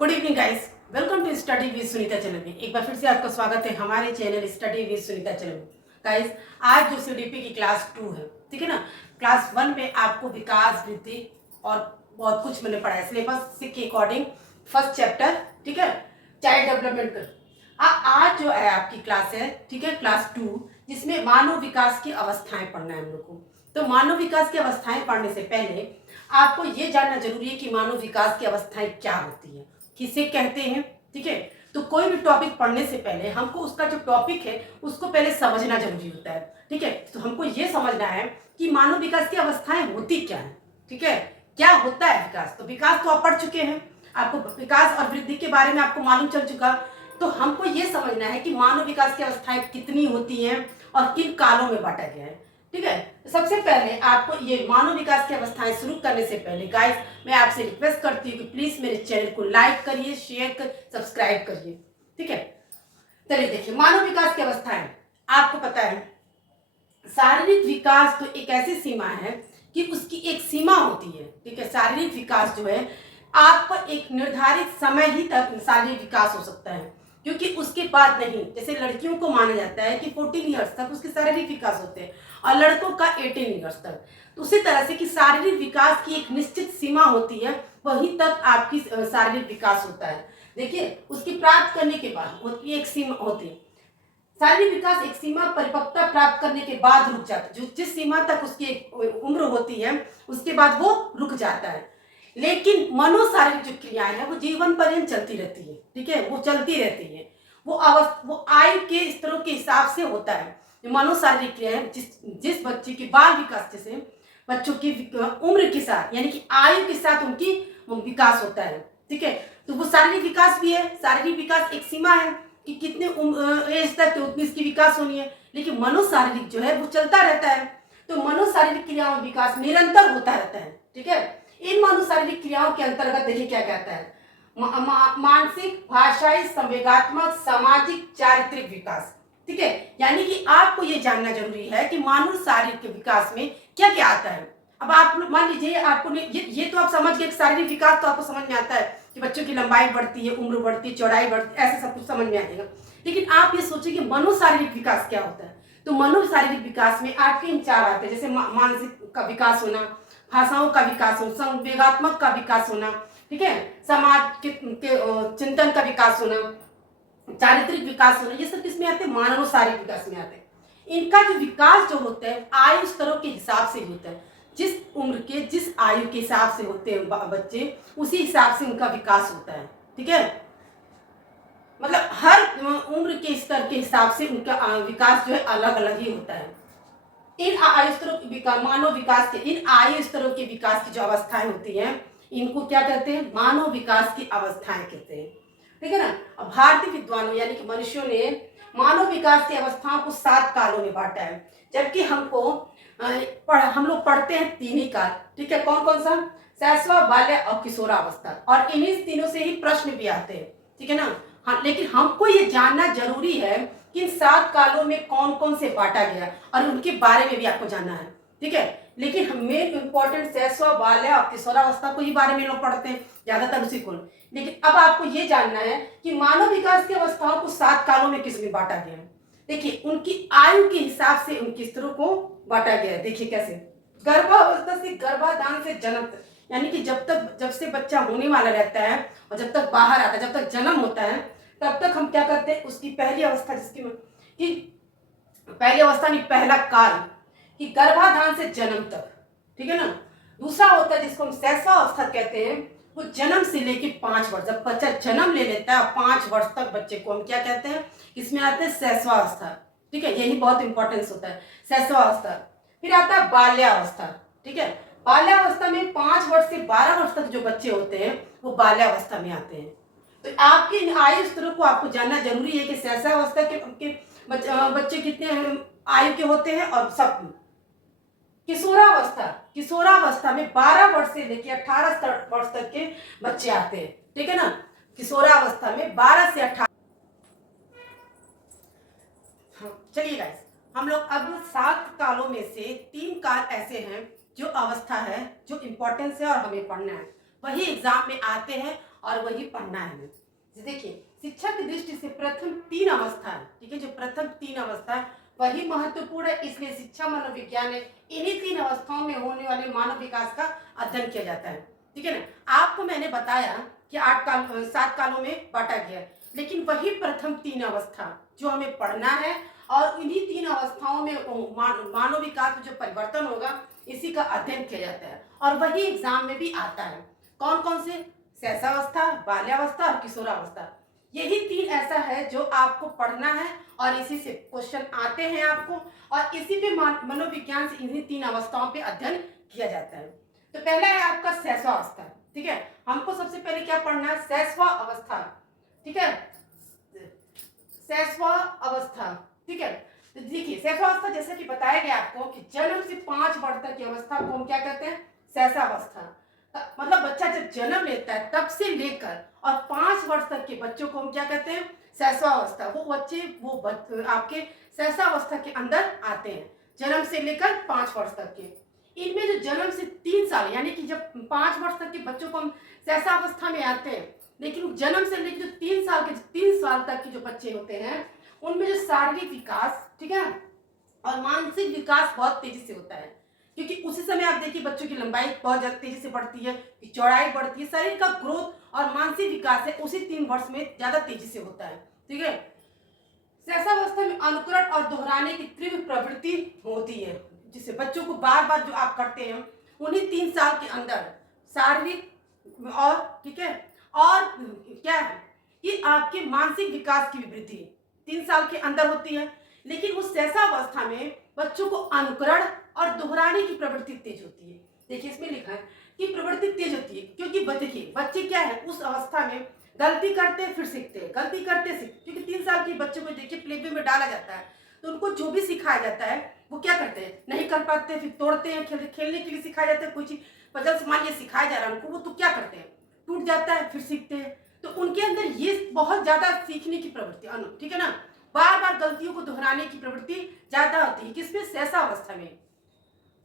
Good evening guys, welcome to study with Sunita channel में। एक बार फिर से आपका स्वागत है हमारे channel study with Sunita channel में। गाइस, आज जो सीडीपी की क्लास 2 है, ठीक है ना। क्लास 1 में आपको विकास, वृद्धि और बहुत कुछ मैंने पढ़ाया सिलेबस के अकॉर्डिंग। फर्स्ट चैप्टर, ठीक है, चाइल्ड डेवलपमेंट का। आज जो है आपकी क्लास है, ठीक है, क्लास 2, जिसमें मानव विकास की अवस्थाएं पढ़ना है हम लोग को। तो मानव विकास की अवस्थाएं पढ़ने से पहले आपको ये जानना जरूरी है कि मानव विकास की अवस्थाएं क्या होती है, किसे कहते हैं, ठीक है। तो कोई भी टॉपिक पढ़ने से पहले हमको उसका जो टॉपिक है उसको पहले समझना जरूरी होता है, ठीक है। तो हमको ये समझना है कि मानव विकास की अवस्थाएं होती क्या है, ठीक है, क्या होता है विकास। तो विकास तो आप पढ़ चुके हैं, आपको विकास और वृद्धि के बारे में आपको मालूम चल चुका। तो हमको ये समझना है कि मानव विकास की अवस्थाएं कितनी होती हैं और किन कालों में बांटा गया है, ठीक है। तो सबसे पहले आपको ये मानव विकास की अवस्थाएं शुरू करने से पहले गाइस, मैं आपसे रिक्वेस्ट करती हूँ कि प्लीज मेरे चैनल को लाइक करिए, शेयर कर, सब्सक्राइब करिए, ठीक है। चलिए देखिए, मानव विकास की अवस्थाएं आपको पता है, शारीरिक विकास तो एक ऐसी सीमा है कि उसकी एक सीमा होती है, ठीक है। शारीरिक विकास जो है आपको एक निर्धारित समय ही तक शारीरिक विकास हो सकता है, क्योंकि उसके बाद नहीं। जैसे लड़कियों को माना जाता है कि 14 ईयर्स तक उसके शारीरिक विकास होते हैं और लड़कों का 18 ईयर्स तक। तो उसी तरह से कि शारीरिक विकास की एक निश्चित सीमा होती है, वहीं तक आपकी शारीरिक विकास होता है। देखिए, उसकी प्राप्त करने के बाद एक सीमा होती है। शारीरिक विकास एक सीमा परिपक्वता प्राप्त करने के बाद रुक जाता है। जो जिस सीमा तक उसकी उम्र होती है उसके बाद वो रुक जाता है। लेकिन मनोशारीरिक जो क्रियाएं हैं वो जीवन पर्यंत चलती रहती है, ठीक है, वो चलती रहती है। वो आयु के स्तरों के हिसाब से होता है। जो मनोशारीरिक क्रियाएं जिस बच्चे की बाल विकास, जैसे बच्चों की उम्र के साथ यानी कि आयु के साथ उनकी विकास होता है, ठीक है। तो वो शारीरिक विकास भी है। शारीरिक विकास एक सीमा है कि कितने एज तक उतनी इसकी विकास होनी है, लेकिन मनोशारीरिक जो है वो चलता रहता है। तो मनोशारीरिक क्रियाओं में विकास निरंतर होता रहता है, ठीक है। इन मनोशारीरिक क्रियाओं के अंतर्गत देखिए क्या कहता है, मानसिक, भाषाई, संवेगात्मक, सामाजिक, चारित्रिक विकास, ठीक है। यानी कि आपको ये जानना जरूरी है कि मानव शारीरिक विकास में क्या क्या आता है। अब आप मान लीजिए आपको ये तो आप समझ गए, शारीरिक विकास तो आपको समझ में आता है कि बच्चों की लंबाई बढ़ती है, उम्र बढ़ती है, चौड़ाई बढ़ती है, ऐसे सब कुछ समझ में आ जाएगा। लेकिन आप ये सोचिए कि मनोशारीरिक विकास क्या होता है। तो मनोशारीरिक विकास में आपके इन चार आते हैं, जैसे मानसिक का विकास होना, भाषाओं का विकास होना, संवेगात्मक का विकास होना, ठीक है, समाज के चिंतन का विकास होना, चारित्रिक विकास होना। ये सब किसमें आते हैं? मानव शारीरिक विकास में आते हैं। इनका जो विकास जो होता है आयु स्तरों के हिसाब से होता है। जिस उम्र के, जिस आयु के हिसाब से होते हैं बच्चे, उसी हिसाब से उनका विकास होता है, ठीक है। मतलब हर उम्र के स्तर के हिसाब से उनका विकास जो है अलग अलग ही होता है। इन आयु स्तरों के विकास, मानव विकास के इन आयु स्तरों के विकास की जो अवस्थाएं होती हैं, इनको क्या कहते हैं? मानव विकास की अवस्थाएं कहते हैं, ठीक है ना। अब भारतीय विद्वानों यानी कि मनुष्यों ने मानव विकास की अवस्थाओं को 7 कालों में बांटा है, जबकि हम लोग पढ़ते हैं 3 ही काल, ठीक है। कौन कौन सा? शैशव, बाल्य और किशोरावस्था। और इन्हीं तीनों से ही प्रश्न भी आते हैं, ठीक है ना। हाँ, लेकिन हमको ये जानना जरूरी है कि इन 7 कालों में कौन कौन से बांटा गया और उनके बारे में भी आपको जानना है, ठीक है। लेकिन मेन इंपॉर्टेंट शैशव, बाल्य और किशोरावस्था को ही बारे में लोग पढ़ते हैं ज्यादातर, उसी को। लेकिन अब आपको ये जानना है कि मानव विकास की अवस्थाओं को 7 कालों में किस में बांटा गया है। देखिए, उनकी आयु के हिसाब से उनके स्तरों को बांटा गया है। देखिए कैसे, गर्भावस्था से गर्भाधान से जन्म तक, यानी कि जब से बच्चा होने वाला रहता है और जब तक बाहर आता है, जब तक जन्म होता है, तब तक हम क्या करते हैं, उसकी पहली अवस्था, जिसकी कि पहली अवस्था नहीं, पहला काल, कि गर्भाधान से जन्म तक, ठीक है ना। दूसरा होता है जिसको हम शैशवावस्था कहते हैं, वो जन्म से लेके 5 वर्ष, जब बच्चा जन्म ले लेता है 5 वर्ष तक बच्चे को हम क्या कहते हैं, इसमें आते हैं शैशवावस्था, ठीक है। यही बहुत इंपॉर्टेंस होता है, शैशवावस्था। फिर आता है बाल्यावस्था, ठीक है। बाल्यावस्था में 5 वर्ष से 12 वर्ष तक जो बच्चे होते हैं वो बाल्यावस्था में आते हैं। तो आपके इन आयु स्तरों को आपको जानना जरूरी है कि शैशवावस्था के बच्चे कितने आयु के होते हैं। और सब किशोरावस्था में 12 वर्ष से लेकर 18 वर्ष तक के बच्चे आते हैं, ठीक है ना। किशोरावस्था में 12 से 18। चलिए गाइस, हम लोग अब 7 कालों में से 3 काल ऐसे हैं जो अवस्था है, जो इंपॉर्टेंस है और हमें पढ़ना है, वही एग्जाम में आते हैं और वही पढ़ना है हमें। देखिए, शिक्षा की दृष्टि से प्रथम 3 अवस्था है, ठीक है, जो प्रथम 3 अवस्था है वही महत्वपूर्ण है, इसलिए शिक्षा मनोविज्ञान है। इन्हीं 3 अवस्थाओं में होने वाले मानव विकास का अध्ययन किया जाता है, ठीक है ना। आपको मैंने बताया कि 7 कालों में बांटा गया है, लेकिन वही प्रथम 3 अवस्था जो हमें पढ़ना है और इन्हीं 3 अवस्थाओं में मानव विकास में जो परिवर्तन होगा इसी का अध्ययन किया जाता है और वही एग्जाम में भी आता है। कौन कौन से? शैशवावस्था, बाल्यावस्था और किशोरावस्था। यही 3 ऐसा है जो आपको पढ़ना है और इसी से क्वेश्चन आते हैं आपको, और इसी पे मनोविज्ञान से इन्हीं 3 अवस्थाओं पे अध्ययन किया जाता है। तो पहला है आपका शैशवावस्था, ठीक है। हमको सबसे पहले क्या पढ़ना है? शैशवावस्था, ठीक है, शैशवावस्था, ठीक है। तो देखिए, शैशवावस्था जैसे कि बताया गया आपको कि जन्म से 5 वर्ष तक की अवस्था को हम क्या कहते हैं? शैशवावस्था। मतलब बच्चा जब जन्म लेता है तब से लेकर और 5 वर्ष तक के बच्चों को हम क्या कहते हैं? शैशवावस्था। वो बच्चे आपके शैशवावस्था के अंदर आते हैं, जन्म से लेकर 5 वर्ष तक के। इनमें जो जन्म से 3 साल यानी कि जब 5 वर्ष तक के बच्चों को हम शैशवावस्था में आते हैं, लेकिन जन्म से लेकर जो 3 साल तक के जो बच्चे होते हैं उनमें जो शारीरिक विकास, ठीक है, और मानसिक विकास बहुत तेजी से होता है, क्योंकि उसी समय आप देखिए बच्चों की लंबाई बहुत ज्यादा तेजी से बढ़ती है, चौड़ाई बढ़ती है, शरीर का ग्रोथ और मानसिक विकास है उसी 3 वर्ष में ज्यादा तेजी से होता है, ठीक है। शैशवावस्था में अनुकरण और दोहराने की तीव्र प्रवृत्ति होती है, जिससे बच्चों को बार बार जो आप करते हैं उन्हीं 3 साल के अंदर शारीरिक और, ठीक है, और क्या है कि आपके मानसिक विकास की भी वृद्धि 3 साल के अंदर होती है। लेकिन उस शैशवावस्था में बच्चों को अनुकरण और दोहराने की प्रवृत्ति तेज होती है। देखिए इसमें लिखा है कि प्रवृत्ति तेज होती है, क्योंकि देखिए बच्चे क्या है उस अवस्था में गलती करते फिर सीखते हैं, गलती करते सीखते, क्योंकि 3 साल के बच्चों को देखिए प्ले वे में डाला जाता है तो उनको जो भी सिखाया जाता है वो क्या करते हैं? नहीं कर पाते, फिर तोड़ते हैं। खेलने के लिए सिखाया जाता है कोई चीज, पजल से मान लिया सिखाया जा रहा है उनको, वो तो क्या करते हैं? टूट जाता है फिर सीखते हैं। तो उनके अंदर ये बहुत ज्यादा सीखने की प्रवृत्ति, ठीक है ना, बार बार गलतियों को दोहराने की प्रवृत्ति ज्यादा होती है। किसमें? शैशवावस्था में।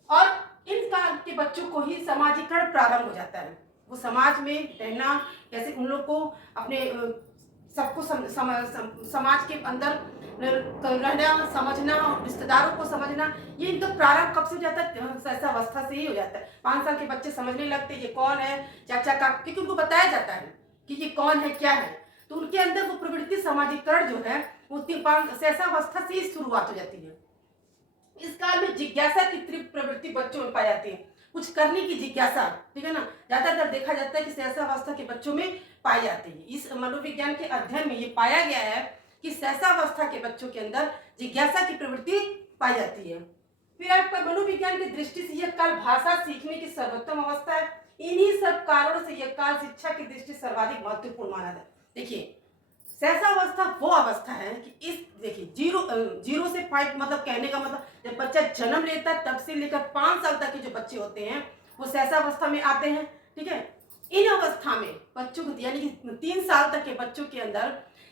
और इन काल के बच्चों को ही समाजीकरण प्रारंभ हो जाता है, वो समाज में रहना, कैसे उन लोग को अपने सबको समाज के अंदर रहना, समझना, रिश्तेदारों को समझना, ये इनका प्रारंभ कब से हो जाता है? शैशवावस्था से ही हो जाता है। 5 साल के बच्चे समझने लगते हैं ये कौन है, चाचा का, क्योंकि उनको बताया जाता है कि ये कौन है, क्या है। तो उनके अंदर वो प्रवृत्ति समाजीकरण जो है वो शैशवावस्था से ही शुरुआत हो जाती है। इस काल में जिज्ञासा की तीव्र प्रवृत्ति बच्चों में पाई जाती है, कुछ करने की जिज्ञासा, ठीक है ना, ज्यादातर देखा जाता है कि शैशवावस्था के बच्चों में पाई जाती है। इस मनोविज्ञान के अध्ययन में ये पाया गया है कि शैशवावस्था के बच्चों के अंदर जिज्ञासा की प्रवृत्ति पाई जाती है। फिर आपका मनोविज्ञान की दृष्टि से यह काल भाषा सीखने की सर्वोत्तम अवस्था है। इन्हीं सब कारणों से यह काल शिक्षा की दृष्टि से सर्वाधिक महत्वपूर्ण माना जाता है। देखिए शैशवावस्था वो अवस्था है कि इस देखिए 0 से 5, मतलब कहने का मतलब जब बच्चा जन्म लेता है तब से लेकर 5 साल तक के जो बच्चे होते हैं वो शैशवावस्था में आते हैं, ठीक है। इन अवस्था में बच्चों को यानी कि 3 साल तक के बच्चों के अंदर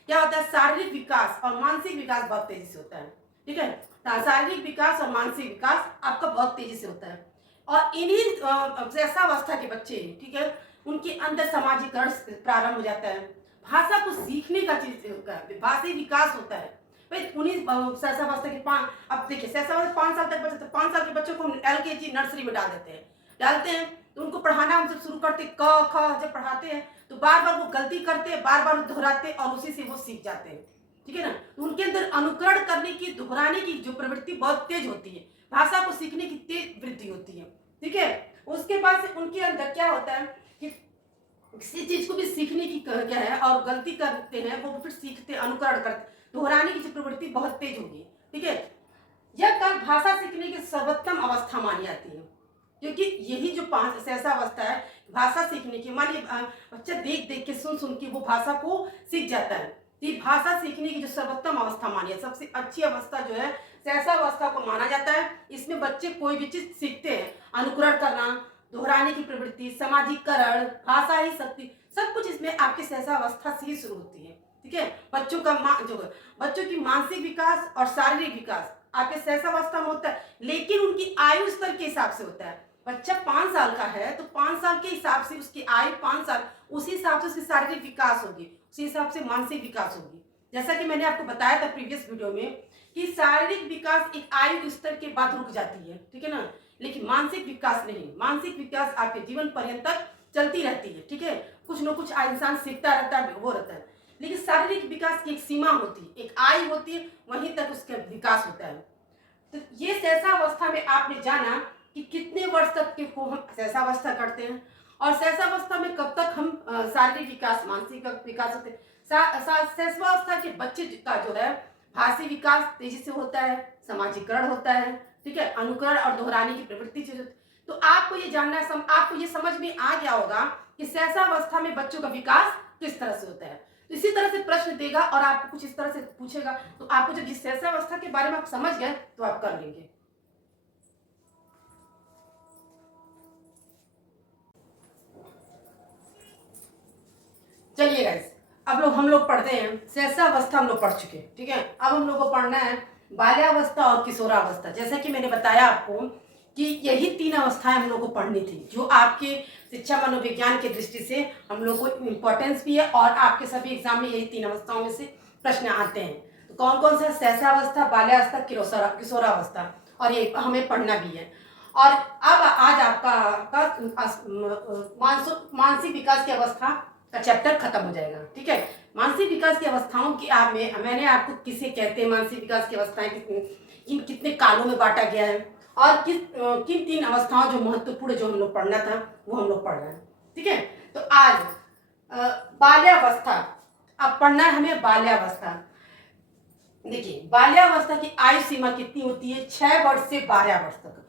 क्या होता है? शारीरिक विकास और मानसिक विकास बहुत तेजी से होता है, ठीक है। शारीरिक विकास और मानसिक विकास आपका बहुत तेजी से होता है। और इन्हीं शैशवावस्था के बच्चे, ठीक है, उनके अंदर सामाजिकरण प्रारंभ हो जाता है, भाषा को सीखने का चीज होता है, भाषी विकास होता है। उन्हीं शैशवावस्था के अब देखिए शैशवावस्था 5 साल तक बच्चे, तो 5 साल के बच्चों को हम LKG नर्सरी में डालते हैं तो उनको पढ़ाना हम जब शुरू करते क ख जब पढ़ाते हैं तो बार बार वो गलती करते हैं, बार बार दोहराते हैं और उसी से वो सीख जाते हैं, ठीक है ना। तो उनके अंदर अनुकरण करने की, दोहराने की जो प्रवृत्ति बहुत तेज होती है, भाषा को सीखने की तेज वृद्धि होती है, ठीक है। उसके बाद उनके अंदर क्या होता है कि किसी चीज को भी सीखने की क्या है और गलती करते हैं वो फिर सीखते, अनुकरण करते, दोहराने की प्रवृत्ति बहुत तेज होगी, ठीक है। यह काल भाषा सीखने की सर्वोत्तम अवस्था मानी जाती है, क्योंकि यही जो 5 शैशवावस्था है भाषा सीखने की, मान लीजिए बच्चा देख देख के सुन के वो भाषा को सीख जाता है। ये भाषा सीखने की जो सर्वोत्तम अवस्था मानी है, सबसे अच्छी अवस्था जो है शैशवावस्था को माना जाता है। इसमें बच्चे कोई भी चीज सीखते हैं, अनुकरण करना, दोहराने की प्रवृत्ति, सामाजिकरण, भाषा ही शक्ति, सब कुछ इसमें आपके शैशवावस्था से ही शुरू होती है, ठीक है। बच्चों की मानसिक विकास और शारीरिक विकास आपके शैशवावस्था में होता है, लेकिन उनकी आयु स्तर के हिसाब से होता है। बच्चा 5 साल का है तो 5 साल के हिसाब से उसकी आयु 5 साल उसी हिसाब से उसकी शारीरिक विकास होगी, उसी हिसाब से मानसिक विकास होगी। जैसा कि मैंने आपको बताया था प्रीवियस वीडियो में कि शारीरिक विकास एक आयु स्तर के बाद रुक जाती है, ठीक है ना, लेकिन मानसिक विकास नहीं। मानसिक विकास आपके जीवन पर्यंत तक चलती रहती है, ठीक है। कुछ न कुछ इंसान सीखता रहता है, वो रहता है, लेकिन शारीरिक विकास की एक सीमा होती है, एक आयु होती है, वहीं तक उसका विकास होता है। तो ये सहसावस्था में आपने जाना कि कितने वर्ष तक के को हम सहसावस्था करते हैं और सहसावस्था में कब तक हम शारीरिक विकास, मानसिक विकास होते हैं। सहसावस्था के बच्चे का जो है भाषी विकास तेजी से होता है, समाजीकरण होता है, ठीक है, अनुकरण और दोहराने की प्रवृत्ति से। तो आपको ये जानना है, आपको ये समझ में आ गया होगा कि सहसावस्था में बच्चों का विकास किस तरह से होता है। तो इसी तरह से प्रश्न देगा और आपको कुछ इस तरह से पूछेगा, तो आपको जब इस सहसावस्था के बारे में आप समझ गए तो आप कर लेंगे। चलिए गाइस, अब हम लोग पढ़ते हैं सहसावस्था। हम लोग पढ़ चुके हैं, ठीक है। अब हम लोग को पढ़ना है बाल्यावस्था और किशोरावस्था। जैसा कि मैंने बताया आपको कि यही 3 अवस्थाएं हम लोग को पढ़नी थी, जो आपके शिक्षा मनोविज्ञान की दृष्टि से हम लोग को इम्पोर्टेंस भी है और आपके सभी एग्जाम में यही 3 अवस्थाओं में से प्रश्न आते हैं। तो कौन कौन सा? सहसावस्था, बाल्यावस्था, किशोरावस्था, और ये हमें पढ़ना भी है। और अब आज आपका मानसिक विकास की अवस्था का चैप्टर खत्म हो जाएगा, ठीक है। मानसिक विकास की अवस्थाओं की मैंने आपको किसे कहते हैं, मानसिक विकास की अवस्थाएं कितने कालों में बांटा गया है और किन 3 अवस्थाओं जो महत्वपूर्ण जो हम लोग पढ़ना था वो हम लोग पढ़ रहे हैं, ठीक है। तो आज बाल्यावस्था, अब पढ़ना है हमें बाल्यावस्था। देखिए, बाल्यावस्था की आयु सीमा कितनी होती है? 6 वर्ष से 12 वर्ष तक।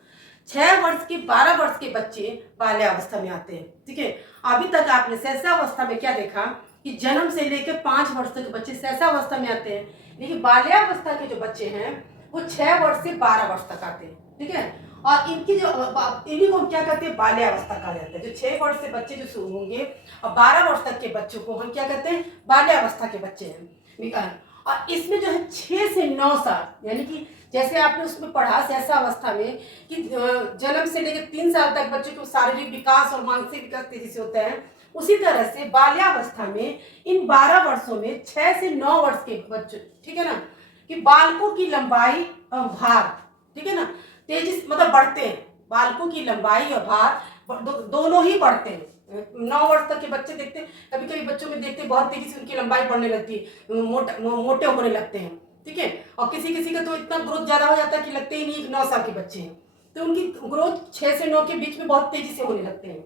6 वर्ष के 12 वर्ष के बच्चे बाल्यावस्था में आते हैं, ठीक है। अभी तक आपने सहसावस्था में क्या देखा कि जन्म से लेकर 5 वर्ष तक बच्चे सहसावस्था में आते हैं, लेकिन बाल्यावस्था के जो बच्चे हैं वो 6 वर्ष से 12 वर्ष तक आते हैं, ठीक है। और इनकी जो इन्हीं को हम क्या कहते हैं? बाल्यावस्था कहा जाता है। जो 6 वर्ष से बच्चे जो शुरू होंगे और 12 वर्ष तक के बच्चों को हम क्या कहते हैं? बाल्यावस्था के बच्चे हैं। और इसमें जो है 6 से 9 साल, यानी कि जैसे आपने उसमें पढ़ा सहसावस्था में कि जन्म से लेकर 3 साल तक बच्चों को शारीरिक विकास और मानसिक विकास तेजी से होता है, उसी तरह से बाल्यावस्था में इन 12 वर्षों में 6 से 9 वर्ष के बच्चे, ठीक है ना, कि बालकों की लंबाई और भार, ठीक है ना, तेजी से मतलब बढ़ते हैं। बालकों की लंबाई और भार दोनों ही बढ़ते हैं। 9 वर्ष तक के बच्चे देखते हैं, कभी कभी बच्चों में देखते हैं बहुत तेजी से उनकी लंबाई बढ़ने लगती है, मोटे होने लगते हैं, ठीक है। और किसी किसी का तो इतना ग्रोथ ज्यादा हो जाता है कि लगते ही नहीं 9 साल के बच्चे हैं, तो उनकी ग्रोथ 6 से 9 के बीच में बहुत तेजी से होने लगते हैं,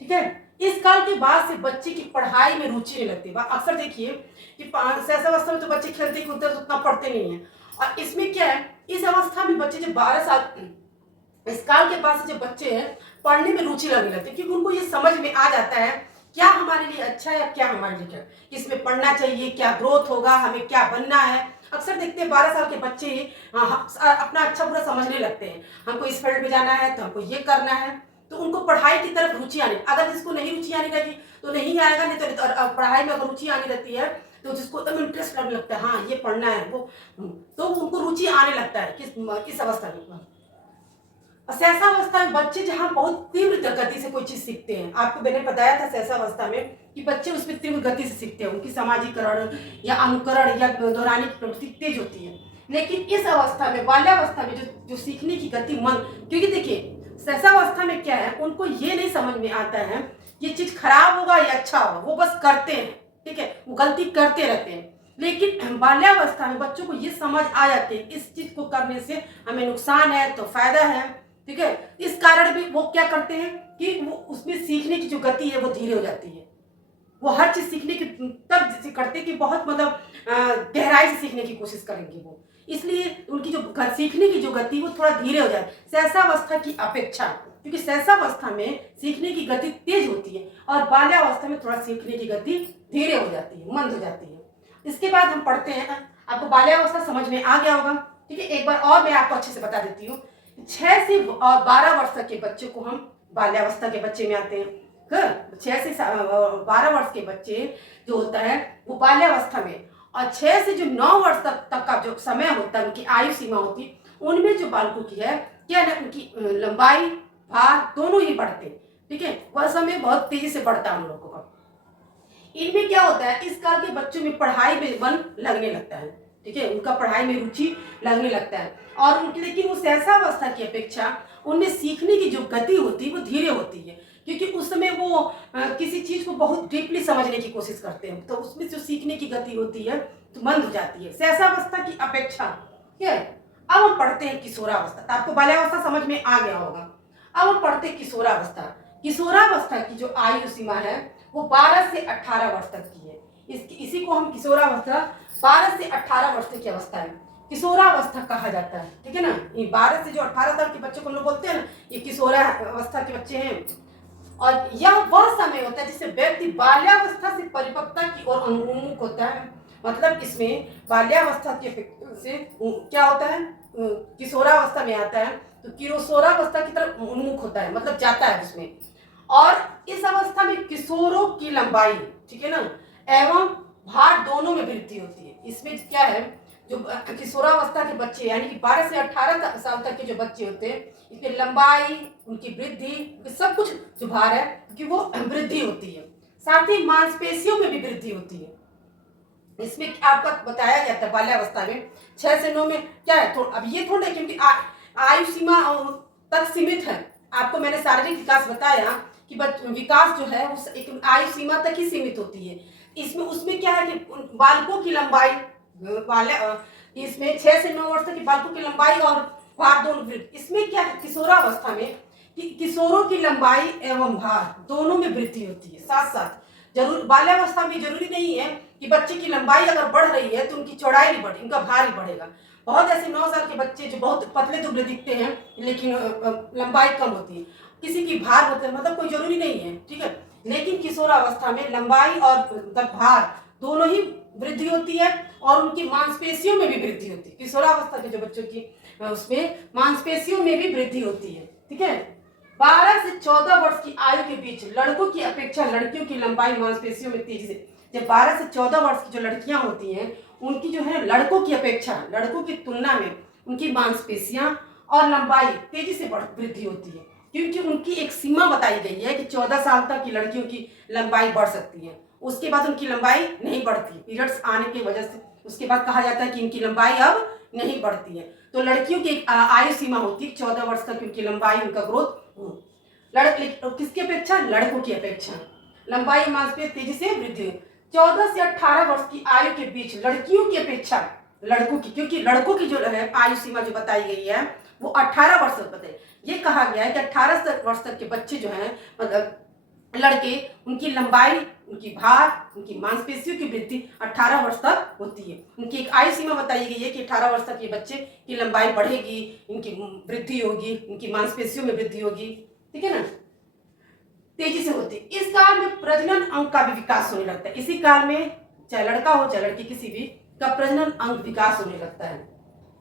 ठीक है। इस काल के बाद से बच्चे की पढ़ाई में रुचि नहीं लगती। अक्सर देखिए कि सहसावस्था में तो बच्चे खेलते कूदते तो उतना पढ़ते नहीं है, और इसमें क्या है, इस अवस्था में बच्चे जब 12 साल, इस काल के बाद से जो बच्चे हैं पढ़ने में रुचि लगने लगती है, क्योंकि उनको ये समझ में आ जाता है क्या हमारे लिए अच्छा है, क्या हमारे लिए क्या, किसमें पढ़ना चाहिए, क्या ग्रोथ होगा, हमें क्या बनना है। अक्सर देखते हैं 12 साल के बच्चे अपना अच्छा बुरा समझने लगते हैं, हमको इस फील्ड में जाना है तो हमको ये करना है, तो उनको पढ़ाई की तरफ रुचि आने, अगर जिसको नहीं रुचि आने लगी तो नहीं आएगा, नहीं तो पढ़ाई में अगर रुचि आने लगती है तो जिसको एकदम इंटरेस्ट लगने लगता है, हाँ ये पढ़ना है वो, तो उनको रुचि आने लगता है किस अवस्था में। सहसावस्था में बच्चे जहाँ बहुत तीव्र गति से कोई चीज सीखते हैं, आपको मैंने बताया था सहसावस्था में कि बच्चे उसमें तीव्र गति से सीखते हैं, उनकी समाजीकरण या अनुकरण या दोहराने की प्रवृत्ति तेज होती है। लेकिन इस अवस्था में, बाल्यावस्था में जो सीखने की गति मन, क्योंकि देखिए सहसावस्था में क्या है, उनको ये नहीं समझ में आता है ये चीज खराब होगा या अच्छा होगा, वो बस करते हैं, ठीक है, वो गलती करते रहते हैं। लेकिन बाल्यावस्था में बच्चों को ये समझ आ जाती है इस चीज को करने से हमें नुकसान है तो फायदा है, ठीक है। इस कारण भी वो क्या करते हैं कि वो उसमें सीखने की जो गति है वो धीरे हो जाती है, वो हर चीज सीखने की तब करते कि बहुत मतलब गहराई से सीखने की कोशिश करेंगे वो, इसलिए उनकी जो सीखने की जो गति वो थोड़ा धीरे हो जाए सहसावस्था की अपेक्षा, क्योंकि सहसावस्था में सीखने की गति तेज होती है और बाल्यावस्था में थोड़ा सीखने की गति धीरे हो जाती है, मंद हो जाती है। इसके बाद हम पढ़ते हैं, आपको बाल्यावस्था समझ में आ गया होगा, ठीक है। एक बार और मैं आपको अच्छे से बता देती हूँ, 6 से 12 वर्ष तक के बच्चे को हम बाल्यावस्था के बच्चे में आते हैं। 6 से 12 वर्ष के बच्चे जो होता है वो बाल्यावस्था में, और 6 से जो 9 वर्ष तक का जो समय होता है, उनकी आयु सीमा होती है, उनमें जो बालकों की है क्या है, उनकी लंबाई भार दोनों ही बढ़ते हैं, ठीक है। वह समय बहुत तेजी से बढ़ता है उन लोगों का। इनमें क्या होता है, इस काल के बच्चों में पढ़ाई में मन लगने लगता है, ठीक है, उनका पढ़ाई में रुचि लगने लगता है। और उनकी लेकिन उस ऐसा अवस्था की अपेक्षा उनमें सीखने की जो गति होती है वो धीरे होती है, क्योंकि उस समय वो किसी चीज को बहुत डीपली समझने की कोशिश करते हैं, तो उसमें जो सीखने की गति होती है तो मंद हो जाती है सहसावस्था की अपेक्षा। ठीक है, अब हम पढ़ते हैं किशोरावस्था। तो आपको बाल्यावस्था समझ में आ गया होगा। अब हम पढ़ते हैं किशोरावस्था। किशोरावस्था की जो आयु सीमा है वो 12 से 18 वर्ष तक की है। इसी को हम किशोरावस्था, 12 से 18 वर्ष की अवस्था है किशोरावस्था कहा जाता है। ठीक है ना, ये 12 से जो 18 साल के बच्चों को हम लोग बोलते हैं ना, ये किशोरावस्था के बच्चे हैं। और यह वह समय होता है जिससे व्यक्ति बाल्यावस्था से परिपक्वता की ओर उन्मुख होता है। मतलब इसमें बाल्यावस्था के से क्या होता है, किशोरावस्था में आता है तो किशोरावस्था की तरफ उन्मुख होता है, मतलब जाता है उसमें। और इस अवस्था में किशोरों की लंबाई, ठीक है ना, एवं भार दोनों में वृद्धि होती है। इसमें क्या है, जो किशोरावस्था के बच्चे यानी कि 12 से 18 साल तक के जो बच्चे होते हैं, इसकी लंबाई, उनकी वृद्धि, सब कुछ जो भार है कि वो वृद्धि होती है। साथ ही मांसपेशियों में भी वृद्धि होती है। इसमें आपका बताया गया था बाल्यावस्था में 6 से 9 में क्या है, अब ये थोड़ा क्योंकि आयु सीमा तक सीमित है। आपको मैंने शारीरिक विकास बताया कि विकास जो है उस एक आयु सीमा तक ही सीमित होती है। इसमें उसमें क्या है कि बालकों की लंबाई इसमें 6 से 9 वर्ष तक की बालकों की लंबाई और भार दोनों वृद्धि। इसमें क्या है, किशोरावस्था में कि किशोरों की लंबाई एवं भार दोनों में वृद्धि होती है। साथ साथ जरूर बाल्यावस्था में जरूरी नहीं है कि बच्चे की लंबाई अगर बढ़ रही है तो उनकी चौड़ाई भी बढ़े, उनका भार ही बढ़ेगा। बहुत ऐसे 9 साल के बच्चे जो बहुत पतले दुबले दिखते हैं लेकिन लंबाई कम होती है, किसी की भार होता है, मतलब कोई जरूरी नहीं है। ठीक है, लेकिन किशोरावस्था में लंबाई और भार दोनों ही वृद्धि होती है और उनकी मांसपेशियों में भी वृद्धि होती है। किशोरावस्था के जो बच्चों की उसमें मांसपेशियों में भी वृद्धि होती है। ठीक है, 12 से 14 वर्ष की आयु के बीच लड़कों की अपेक्षा लड़कियों की लंबाई मांसपेशियों में तेजी से, जब 12 से 14 वर्ष की जो लड़कियां होती हैं उनकी जो है लड़कों की अपेक्षा, लड़कों की तुलना में उनकी मांसपेशियां और लंबाई तेजी से वृद्धि होती है, क्योंकि उनकी एक सीमा बताई गई है कि 14 साल तक की लड़कियों की लंबाई बढ़ सकती है, उसके बाद उनकी लंबाई नहीं बढ़ती, पीरियड्स आने की वजह से उसके बाद कहा जाता है कि इनकी लंबाई अब नहीं बढ़ती है। तो लड़कियों की एक आयु सीमा होती है 14 वर्ष तक उनकी लंबाई, उनका ग्रोथ। किसकी अपेक्षा, लड़कों की अपेक्षा लंबाई मांसपेशियों तेजी से वृद्धि। 14 से 18 वर्ष की आयु के बीच लड़कियों की अपेक्षा लड़कों की, क्योंकि लड़कों की जो है आयु सीमा जो बताई गई है वो 18 वर्ष तक बताई। ये कहा गया है कि 18 वर्ष तक के बच्चे जो हैं, मतलब लड़के, उनकी लंबाई, उनकी भार, उनकी मांसपेशियों की वृद्धि 18 वर्ष तक होती है। उनकी एक आयु सीमा बताई गई है कि 18 वर्ष तक ये बच्चे की लंबाई बढ़ेगी, इनकी वृद्धि होगी, इनकी मांसपेशियों में वृद्धि होगी। ठीक है ना, तेजी से होती है। इस काल में प्रजनन अंग का भी विकास होने लगता है। इसी काल में चाहे लड़का हो चाहे लड़की, किसी भी का प्रजनन अंग विकास होने लगता है।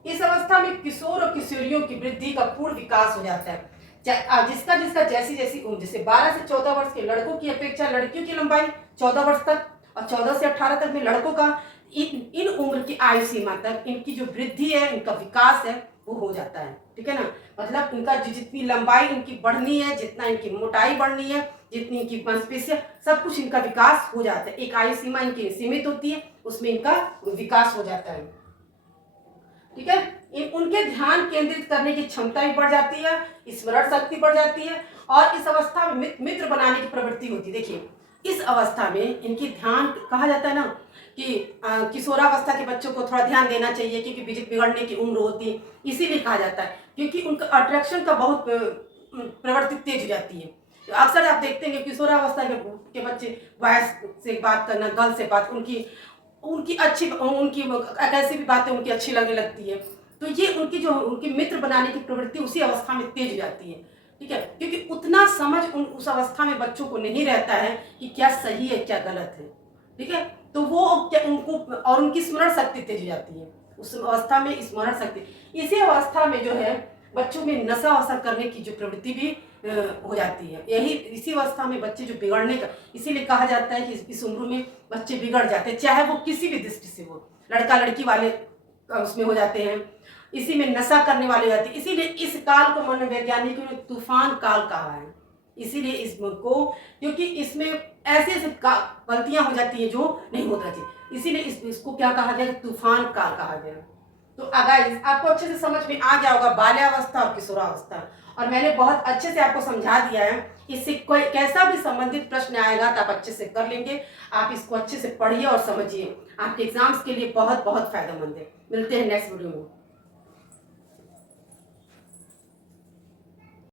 इस अवस्था में किशोर और किशोरियों की वृद्धि का पूर्ण विकास हो जाता है। जिसका जिसका जैसी जैसी उम्र, जैसे 12 से 14 वर्ष के लड़कों की अपेक्षा लड़कियों की लंबाई 14 वर्ष तक, और 14 से 18 तक में लड़कों का इन उम्र की आयु सीमा तक इनकी जो वृद्धि है, इनका विकास है वो हो जाता है। ठीक है ना, मतलब इनका जितनी लंबाई इनकी बढ़नी है, जितना इनकी मोटाई बढ़नी है, जितनी इनकी मांसपेशियां, सब कुछ इनका विकास हो जाता है। एक आयु सीमा इनकी सीमित होती है, उसमें इनका विकास हो जाता है। ठीक है, उनके ध्यान केंद्रित करने की क्षमता भी बढ़ जाती है, स्मरण शक्ति बढ़ जाती है, और इस अवस्था में मित्र बनाने की प्रवृत्ति होती है। देखिए, इस अवस्था में इनकी ध्यान, कहा जाता है ना कि किशोरावस्था के बच्चों को थोड़ा ध्यान देना चाहिए क्योंकि बिगड़ने की उम्र होती है, इसीलिए कहा जाता है क्योंकि उनका अट्रैक्शन का बहुत प्रवृत्ति तेज हो जाती है। तो अक्सर आप देखते हैं किशोरावस्था के बच्चे बॉयज से बात करना, गर्ल से बात, उनकी अच्छी, उनकी कैसी भी बातें उनकी अच्छी लगने लगती है, तो ये उनकी मित्र बनाने की प्रवृत्ति उसी अवस्था में तेज हो जाती है। ठीक है, क्योंकि उतना समझ उस अवस्था में बच्चों को नहीं रहता है कि क्या सही है क्या गलत है। ठीक है, तो वो क्या उनको, और उनकी स्मरण शक्ति तेज हो जाती है उस अवस्था में, स्मरण शक्ति। इसी अवस्था में जो है बच्चों में नशा वशा करने की जो प्रवृत्ति भी हो जाती है। यही इसी अवस्था में बच्चे जो बिगड़ने का, इसीलिए कहा जाता है कि इस उम्र में बच्चे बिगड़ जाते हैं, चाहे वो किसी भी दृष्टि से हो, लड़का लड़की वाले उसमें हो जाते हैं, इसी में नशा करने वाले हो जाते हैं। इसीलिए इस काल को मनोवैज्ञानिकों ने तूफान काल कहा है। इसीलिए इसको, क्योंकि इसमें ऐसे ऐसे गलतियां हो जाती है जो नहीं होता चाहिए, इसीलिए इसको क्या कहा गया, तूफान काल कहा गया। तो गाइस आपको अच्छे से समझ में आ गया होगा बाल्यावस्था और किशोरावस्था, और मैंने बहुत अच्छे से आपको समझा दिया है। इससे कोई कैसा भी संबंधित प्रश्न आएगा तो आप अच्छे से कर लेंगे। आप इसको अच्छे से पढ़िए और समझिए, आपके एग्जाम्स के लिए बहुत बहुत फायदेमंद है। मिलते हैं नेक्स्ट वीडियो में।